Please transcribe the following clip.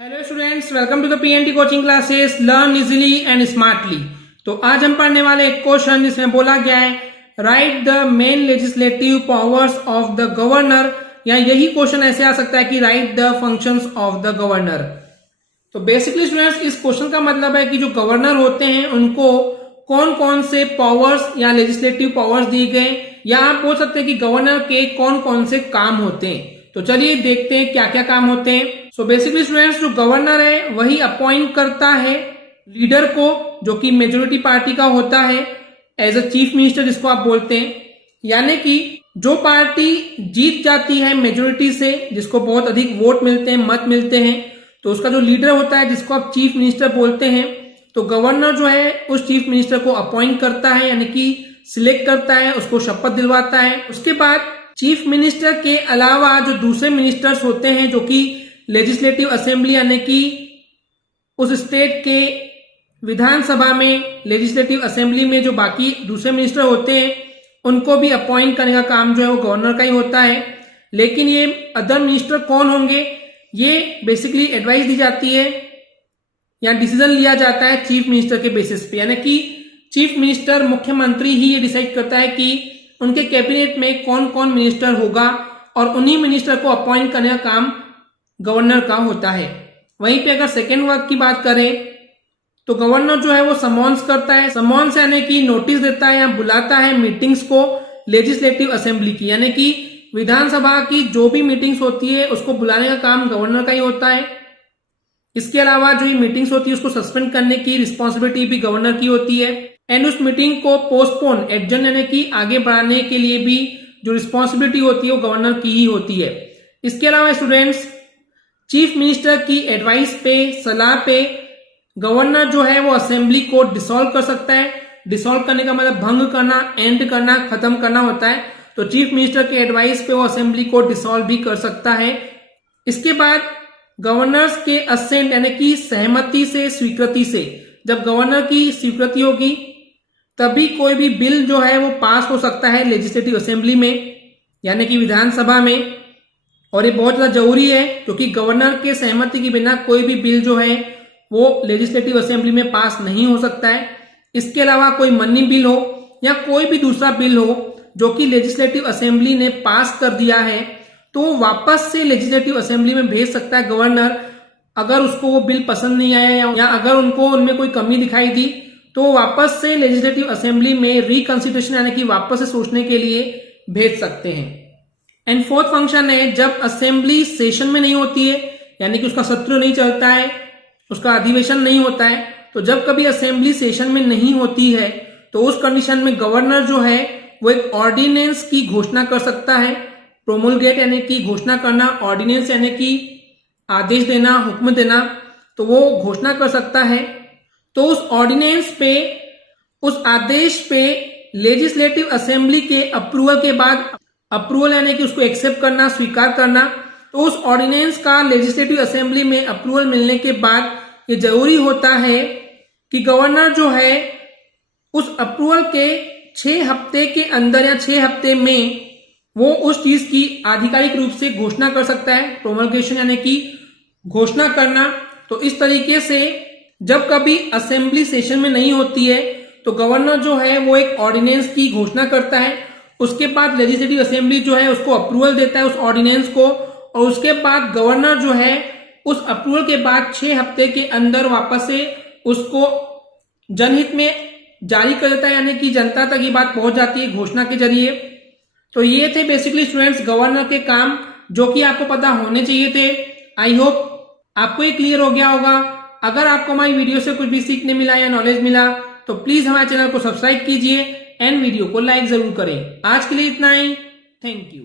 Hello students, welcome to the PNT coaching classes learn easily and smartly. तो आज हम पढ़ने वाले एक क्वेश्चन जिसमें बोला गया है right the main legislative powers of the governor, या यही क्वेश्चन ऐसे आ सकता है कि right the functions of the governor. तो बेसिकली स्टूडेंट्स इस क्वेश्चन का मतलब है कि जो गवर्नर होते हैं उनको कौन कौन से पावर्स या लेजिस्लेटिव पावर्स दिए गए, या आप बोल सकते हैं कि गवर्नर के कौन कौन से काम होते हैं। तो चलिए देखते हैं क्या क्या काम होते हैं। सो बेसिकली स्टूडेंट्स जो गवर्नर है वही अपॉइंट करता है लीडर को, जो कि मेजोरिटी पार्टी का होता है, एज अ चीफ मिनिस्टर जिसको आप बोलते हैं। यानी कि जो पार्टी जीत जाती है मेजोरिटी से, जिसको बहुत अधिक वोट मिलते हैं, मत मिलते हैं, तो उसका जो लीडर होता है जिसको आप चीफ मिनिस्टर बोलते हैं, तो गवर्नर जो है उस चीफ मिनिस्टर को अपॉइंट करता है, यानी कि सिलेक्ट करता है, उसको शपथ दिलवाता है। उसके बाद चीफ मिनिस्टर के अलावा जो दूसरे मिनिस्टर्स होते हैं, जो कि लेजिस्लेटिव असेंबली यानी कि उस स्टेट के विधानसभा में, लेजिस्लेटिव असेंबली में जो बाकी दूसरे मिनिस्टर होते हैं उनको भी अपॉइंट करने का काम जो है वो गवर्नर का ही होता है। लेकिन ये अदर मिनिस्टर कौन होंगे, ये बेसिकली एडवाइस दी जाती है या डिसीजन लिया जाता है चीफ मिनिस्टर के बेसिस पे, यानी कि चीफ मिनिस्टर, मुख्यमंत्री ही ये डिसाइड करता है कि उनके कैबिनेट में कौन कौन मिनिस्टर होगा, और उन्हीं मिनिस्टर को अपॉइंट करने का काम गवर्नर का होता है। वहीं पे अगर सेकेंड वर्क की बात करें तो गवर्नर जो है वो समॉन्स करता है, समॉन्स यानी कि नोटिस देता है या बुलाता है मीटिंग्स को लेजिस्लेटिव असेंबली की, यानी कि विधानसभा की जो भी मीटिंग्स होती है उसको बुलाने का काम गवर्नर का ही होता है। इसके अलावा जो ये मीटिंग्स होती है उसको सस्पेंड करने की रिस्पॉन्सिबिलिटी भी गवर्नर की होती है, एंड उस मीटिंग को पोस्टपोन, एडजर्न यानी कि आगे बढ़ाने के लिए भी जो रिस्पॉन्सिबिलिटी होती है वो गवर्नर की ही होती है। इसके अलावा स्टूडेंट्स चीफ मिनिस्टर की एडवाइस पे, सलाह पे गवर्नर जो है वो असेंबली को डिसॉल्व कर सकता है। डिसॉल्व करने का मतलब भंग करना, एंड करना, खत्म करना होता है। तो चीफ मिनिस्टर की एडवाइस पे वो असेंबली को डिसॉल्व भी कर सकता है। इसके बाद गवर्नर्स के असेंट यानी कि सहमति से, स्वीकृति से, जब गवर्नर की स्वीकृति होगी तभी कोई भी बिल जो है वो पास हो सकता है लेजिस्लेटिव असेंबली में, यानी कि विधानसभा में। और ये बहुत ज्यादा जरूरी है क्योंकि गवर्नर के सहमति के बिना कोई भी बिल जो है वो लेजिस्लेटिव असेंबली में पास नहीं हो सकता है। इसके अलावा कोई मनी बिल हो या कोई भी दूसरा बिल हो जो कि लेजिस्लेटिव असेंबली ने पास कर दिया है, तो वापस से लेजिस्लेटिव असेंबली में भेज सकता है गवर्नर, अगर उसको वो बिल पसंद नहीं आया या अगर उनको उनमें कोई कमी दिखाई दी, तो वापस से लेजिस्लेटिव असेंबली में रिकंसिडरेशन यानी कि वापस से सोचने के लिए भेज सकते हैं। एंड फोर्थ फंक्शन है जब असेंबली सेशन में नहीं होती है, यानी कि उसका सत्र नहीं चलता है, उसका अधिवेशन नहीं होता है, तो जब कभी असेंबली सेशन में नहीं होती है तो उस कंडीशन में गवर्नर जो है वो एक ऑर्डिनेंस की घोषणा कर सकता है। प्रोमुलगेट यानी कि घोषणा करना, ऑर्डिनेंस यानी कि आदेश देना, हुक्म देना, तो वो घोषणा कर सकता है। तो उस ऑर्डिनेंस पे, उस आदेश पे लेजिस्लेटिव असेंबली के अप्रूवल के बाद, अप्रूवल यानी कि उसको एक्सेप्ट करना, स्वीकार करना, तो उस ऑर्डिनेंस का लेजिस्लेटिव असेंबली में अप्रूवल मिलने के बाद ये जरूरी होता है कि गवर्नर जो है उस अप्रूवल के 6 हफ्ते के अंदर या 6 हफ्ते में वो उस चीज की आधिकारिक रूप से घोषणा कर सकता है। प्रोमलगेशन यानी कि घोषणा करना। तो इस तरीके से जब कभी असेंबली सेशन में नहीं होती है तो गवर्नर जो है वो एक ऑर्डिनेंस की घोषणा करता है, उसके बाद लेजिस्लेटिव असेंबली जो है उसको अप्रूवल देता है उस ऑर्डिनेंस को, और उसके बाद गवर्नर जो है उस अप्रूवल के बाद 6 हफ्ते के अंदर वापस से उसको जनहित में जारी कर देता है, यानी कि जनता तक ये बात पहुंच जाती है घोषणा के जरिए। तो ये थे बेसिकली स्टूडेंट्स गवर्नर के काम जो कि आपको पता होने चाहिए थे। आई होप आपको ये क्लियर हो गया होगा। अगर आपको हमारी वीडियो से कुछ भी सीखने मिला या नॉलेज मिला तो प्लीज हमारे चैनल को सब्सक्राइब कीजिए एंड वीडियो को लाइक जरूर करें। आज के लिए इतना ही। Thank you.